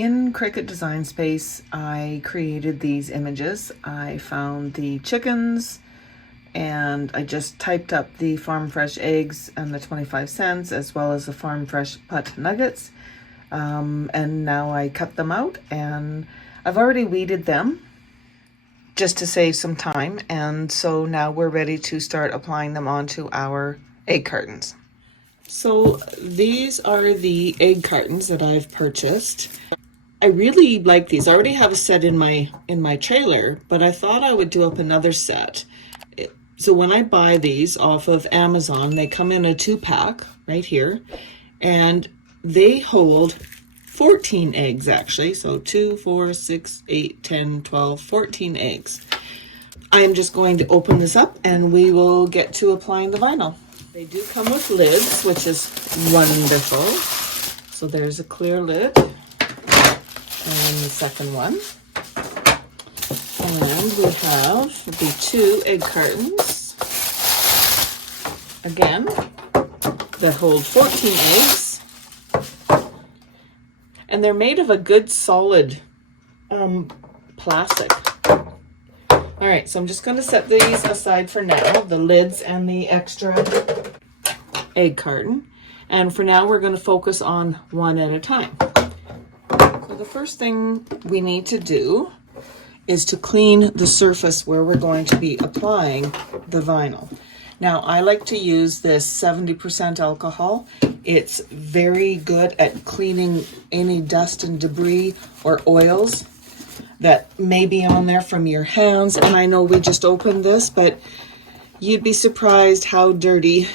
In Cricut Design Space, I created these images. I found the chickens and I just typed up the farm fresh eggs and the 25 cents as well as the farm fresh putt nuggets. And now I cut them out and I've already weeded them just to save some time. And so now we're ready to start applying them onto our egg cartons. So these are the egg cartons that I've purchased. I really like these. I already have a set in my trailer, but I thought I would do up another set. So when I buy these off of Amazon, they come in a 2-pack right here, and they hold 14 eggs actually. So 2, 4, 6, 8, 10, 12, 14 eggs. I am just going to open this up and we will get to applying the vinyl. They do come with lids, which is wonderful. So there's a clear lid. And the second one. And we have the 2 egg cartons, again, that hold 14 eggs. And they're made of a good solid plastic. All right, so I'm just going to set these aside for now, the lids and the extra egg carton. And for now, we're going to focus on one at a time. The first thing we need to do is to clean the surface where we're going to be applying the vinyl. Now, I like to use this 70% alcohol. It's very good at cleaning any dust and debris or oils that may be on there from your hands. And I know we just opened this, but you'd be surprised how dirty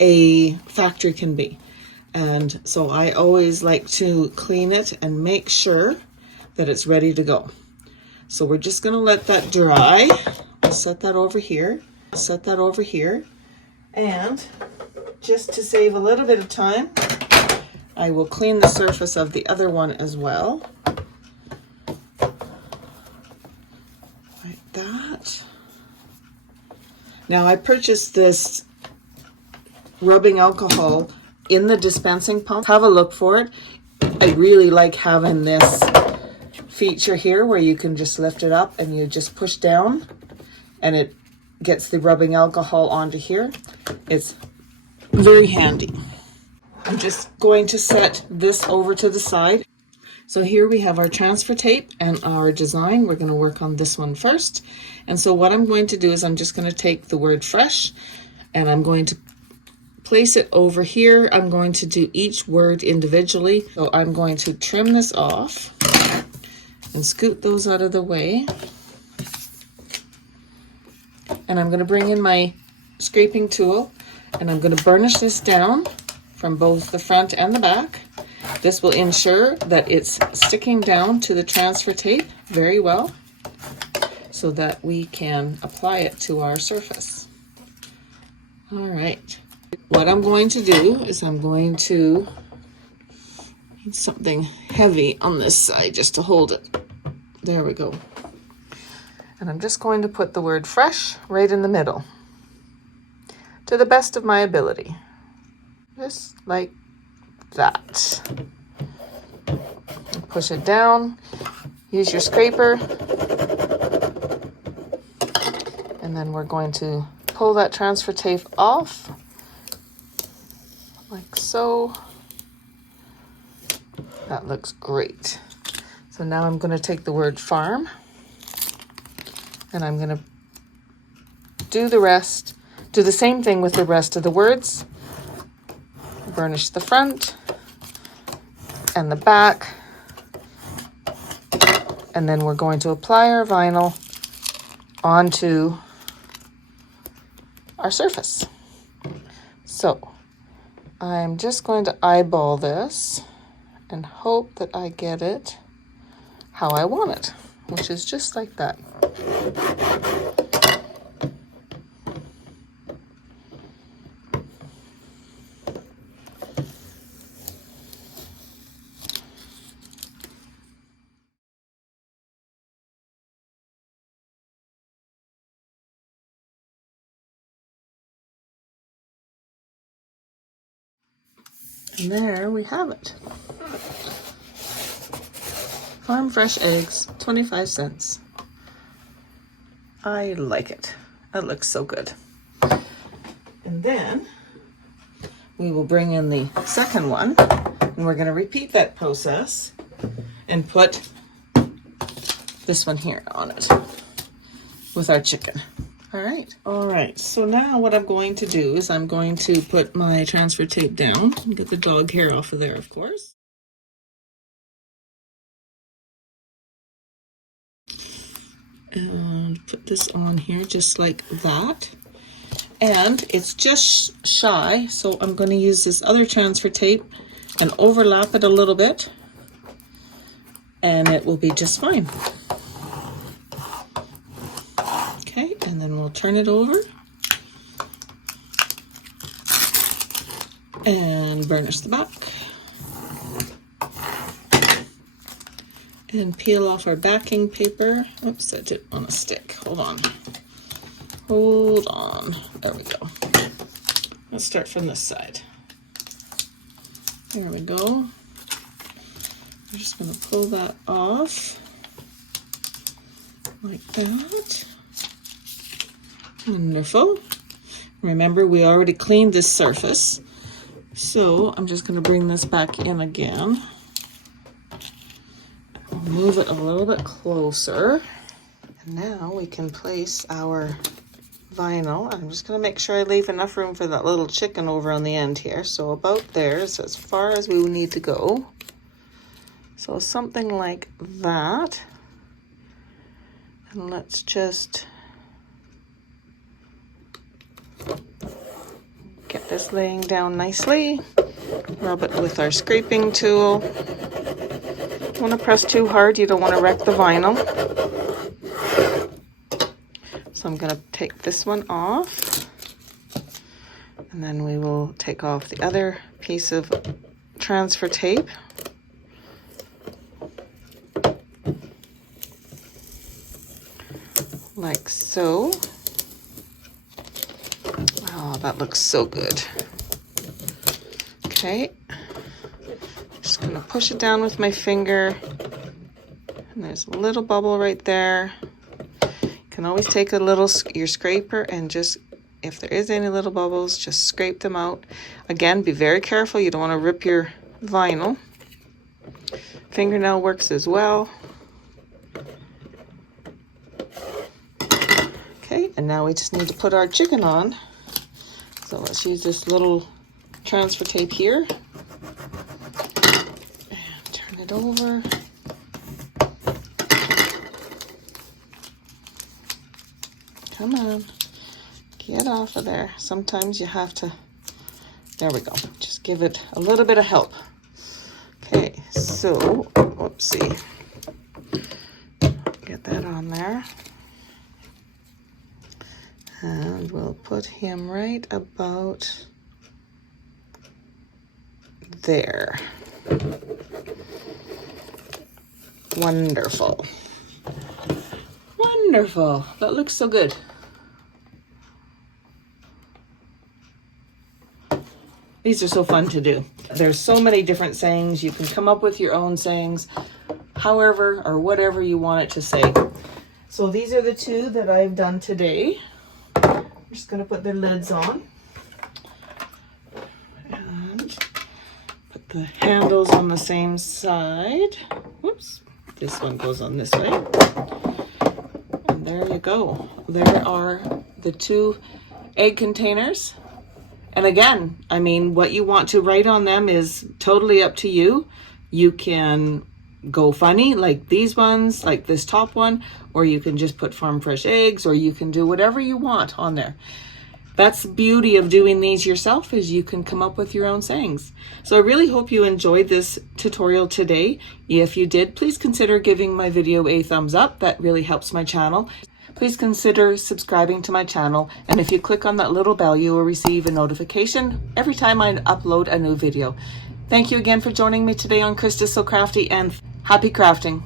a factory can be. And so I always like to clean it and make sure that it's ready to go. So we're just going to let that dry. I'll set that over here. Set that over here. And just to save a little bit of time, I will clean the surface of the other one as well. Like that. Now I purchased this rubbing alcohol in the dispensing pump. Have a look for it. I really like having this feature here where you can just lift it up and you just push down and it gets the rubbing alcohol onto here. It's very handy. I'm just going to set this over to the side. So here we have our transfer tape and our design. We're going to work on this one first. And so what I'm going to do is I'm just going to take the word fresh and I'm going to place it over here. I'm going to do each word individually. So I'm going to trim this off and scoot those out of the way. And I'm going to bring in my scraping tool and I'm going to burnish this down from both the front and the back. This will ensure that it's sticking down to the transfer tape very well so that we can apply it to our surface. All right. What I'm going to do is I'm going to need something heavy on this side just to hold it. There we go. And I'm just going to put the word fresh right in the middle to the best of my ability. Just like that. Push it down. Use your scraper. And then we're going to pull that transfer tape off. Like so. That looks great. So now I'm going to take the word farm and I'm going to do the same thing with the rest of the words. Burnish the front and the back. And then we're going to apply our vinyl onto our surface. So I'm just going to eyeball this and hope that I get it how I want it, which is just like that. And there we have it. Farm fresh eggs, 25 cents. I like it. It looks so good. And then we will bring in the second one, and we're going to repeat that process and put this one here on it with our chicken. All right, so now what I'm going to do is I'm going to put my transfer tape down and get the dog hair off of there, of course. And put this on here just like that. And it's just shy, so I'm going to use this other transfer tape and overlap it a little bit, and it will be just fine. Okay, and then we'll turn it over and burnish the back and peel off our backing paper. Oops, I did on a stick. Hold on. There we go. Let's start from this side. There we go. I'm just going to pull that off like that. Wonderful. Remember, we already cleaned this surface, so I'm just going to bring this back in again. Move it a little bit closer. And now we can place our vinyl. I'm just going to make sure I leave enough room for that little chicken over on the end here. So about there is as far as we need to go. So something like that. And let's just get this laying down nicely. Rub it with our scraping tool. Don't want to press too hard. You don't want to wreck the vinyl. So I'm going to take this one off, and then we will take off the other piece of transfer tape. Like so. Oh, that looks so good. Okay. Just going to push it down with my finger. And there's a little bubble right there. You can always take your scraper and just, if there is any little bubbles, just scrape them out. Again, be very careful. You don't want to rip your vinyl. Fingernail works as well. Okay, and now we just need to put our chicken on. So let's use this little transfer tape here. And turn it over. Come on, get off of there. Sometimes you have to, there we go. Just give it a little bit of help. Okay, so, whoopsie. Get that on there. And we'll put him right about there. Wonderful. Wonderful. That looks so good. These are so fun to do. There's so many different sayings. You can come up with your own sayings, however or whatever you want it to say. So these are the two that I've done today. I'm just going to put their lids on. And put the handles on the same side. Whoops. This one goes on this way. And there you go. There are the two egg containers. And again, I mean, what you want to write on them is totally up to you. You can go funny like these ones, like this top one, or you can just put farm fresh eggs, or you can do whatever you want on there. That's the beauty of doing these yourself, is you can come up with your own sayings. So I really hope you enjoyed this tutorial today. If you did, please consider giving my video a thumbs up. That really helps my channel. Please consider subscribing to my channel, and if you click on that little bell, you will receive a notification every time I upload a new video. Thank you again for joining me today on Krista's So Crafty, and happy crafting.